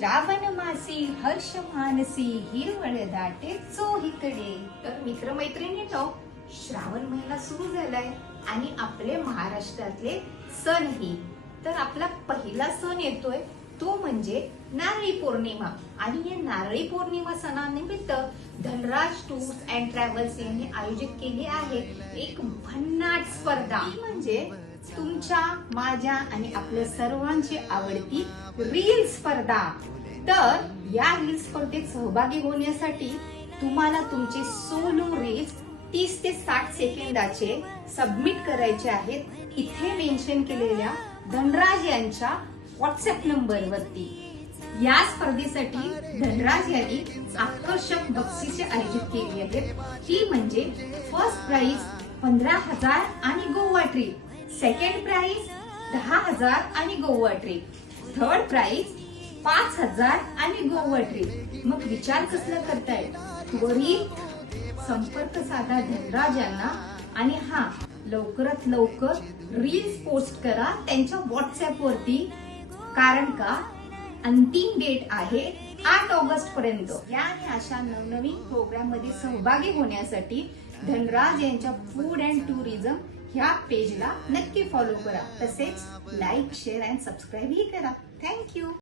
श्रावण मासी हर्ष मानसी हिरवळ दाटे चोहीकडे। तर मित्रमैत्रिणींनो, श्रावण महिना सुरू झालाय आणि आपले महाराष्ट्रातले सणही। तर आपला पहिला सण येतोय तो म्हणजे नारळी पौर्णिमा। आणि या नारळी पौर्णिमा सणानिमित्त धनराज टूर्स अँड ट्रॅव्हल्स यांनी आयोजित केली आहे एक भन्नाट स्पर्धा। ती म्हणजे तुमच्या, माझ्या आणि आपल्या सर्वांची आवडती रील स्पर्धा। तर या रील स्पर्धेत सहभागी होण्यासाठी तुम्हाला तुमचे सोलो रील्स 30 ते 60 सेकंदाचे सबमिट करायचे आहेत इथे मेन्शन केलेल्या धनराज यांच्या व्हॉट्सअप नंबर वरती। या स्पर्धेसाठी धनराज यांनी आकर्षक बक्षिसे आयोजित केली आहेत। ती म्हणजे फर्स्ट प्राइज 15,000 आणि गोवा ट्रिप, सेकंड प्राइज 10,000 आणि गोवा ट्रिप, थर्ड प्राइज 5,000 आणि गोवा ट्रिप। मग विचार कसला करताय? त्वरित संपर्क साधा धनराज यांना आणि लवकरात लवकर रील्स पोस्ट करा त्यांच्या व्हॉट्सअप वरती, कारण का अंतिम डेट आहे 8 ऑगस्ट पर्यंत। या आणि अशा नवनवीन प्रोग्राम मध्ये सहभागी होण्यासाठी धनराज यांच्या फूड अँड टुरिझम ह्या पेजला नक्की फॉलो करा। तसेच लाईक, शेअर अँड सबस्क्राईब ही करा। थँक्यू।